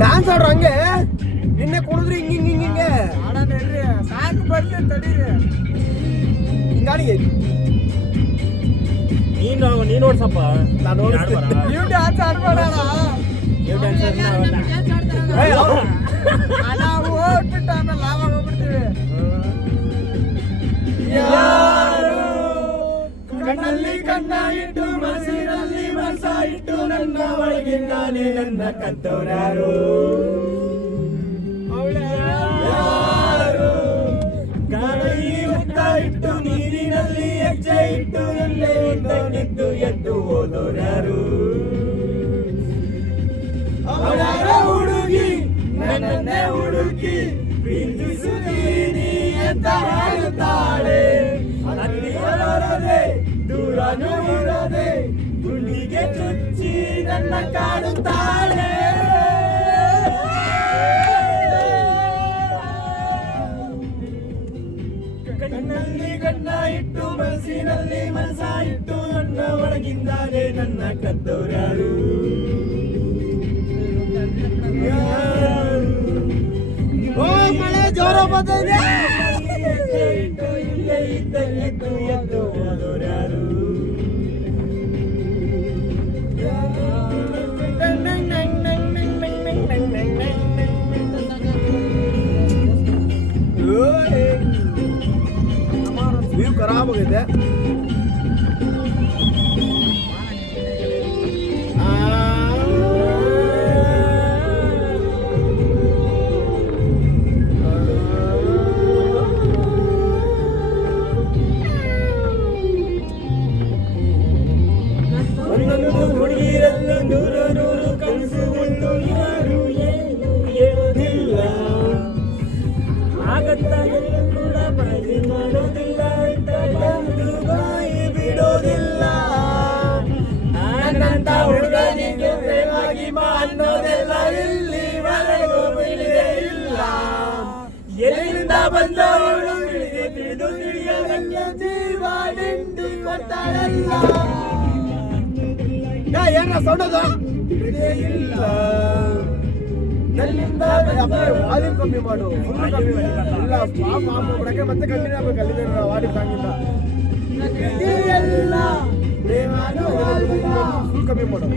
Dance order ಹಂಗೆ ನಿನ್ನೆ ಕುಡಿದ್ರಿ ಹಿಂಗೆ ಸಾಕು ಬರ್ಲಿ ತಡೀರಿ ಹಿಂಗಾಡಿಗೆ ನೀನು ಓಡ್ಸಪ್ಪ ನಾನು ನೀವು ಡ್ಯಾನ್ಸ್ ಆಡ್ಬೇಡ ನಾವು ಹೋಗ್ಬಿಟ್ಟು ಆಮೇಲೆ ಲಾಭ ಹೋಗ್ಬಿಡ್ತೀವಿ. ಕಣ್ಣಲ್ಲಿ ಕಣ್ಣ ಇಟ್ಟು ಮನಸ್ಸಿನಲ್ಲಿ ಮನಸ ಇಟ್ಟು ನನ್ನ ಒಳಗಿಂದಾನೆ ನನ್ನ ಕತ್ತವರ್ಯಾರು ಗಾಳಿ ಮುತ್ತ ಇಟ್ಟು ನೀರಿನಲ್ಲಿ ಹೆಜ್ಜೆ ಇಟ್ಟು ಎಲ್ಲೇ ನಿಂತು ಎದ್ದು ಹೋದೋರ್ಯಾರು ಅವರ ಹುಡುಗಿ ನನ್ನನ್ನೇ ಹುಡುಕಿ ಪ್ರೀತಿಸುತ್ತೀನಿ ಅಂತ ಹೇಳುತ್ತಾಳೆ. ದೂರನೂ ಇರದೆ ಗುಂಡಿಗೆ ಚುಚ್ಚಿ ನನ್ನ ಕಾಡುತ್ತಾಳೆ. ಕಣ್ಣಲ್ಲಿ ಕಣ್ಣ ಇಟ್ಟು ಮನಸ್ಸಿನಲ್ಲಿ ಮನಸ ಇಟ್ಟು ನನ್ನ ಒಳಗಿಂದಾನೆ ನನ್ನ ಕದ್ದವ್ರ್ಯಾರು ಓ ಮಳೆ ಜೋರ ಬಂದಿದೆ ಇಲ್ಲೇ ಇದ್ದ ಎದ್ದು ಎದ್ದು ಹೋದೋರ್ಯಾರು ವ್ಯೂ ಖರಾಬ್ ಆಗಿದೆ. ಒಂದೊಂದು ಹುಡುಗಿರಲ್ಲೂ ನೂರು ನೂರು ಕನಸುಗಳು ಯಾರು ಏನು ಹೇಳೋದಿಲ್ಲ ಆಗತ್ತ ಕೂಡ ಮನವಿ ಮಾಡೋದಿಲ್ಲ ಬಂದು ಬಾಯಿ ಬಿಡೋದಿಲ್ಲ. ನನ್ನಂತ ಹುಡುಗನಿಗೆ ಪ್ರೇಮಾಗಿ ಅನ್ನೋದೆಲ್ಲ ಇಲ್ಲಿವರೆಗೂ ಬಿಡಲೇ ಇಲ್ಲ. ಎಲ್ಲಿಂದ ಬಂದವಳು ತಿಳಿದು ತಿಳಿಯದಂಗ ಜೀವ ನಿಂದು ಕೊಟ್ಟಾಳಲ್ಲ. ಏನ ಸೊಡೋದು ಇಲ್ಲ ನನ್ನಿಂದ ವಾಲ್ಯೂಮ್ ಕಮ್ಮಿ ಮಾಡು ಇಲ್ಲ ಪಾಪ ಬಿಡಕ್ಕೆ ಮತ್ತೆ ಕಂಟಿನ್ಯೂ ಆಗ್ಬೇಕು. ಅಲ್ಲಿದೆ ವಾಡಿ ಸಾಂಗಿಂದ ಫುಲ್ ಕಮ್ಮಿ ಮಾಡು.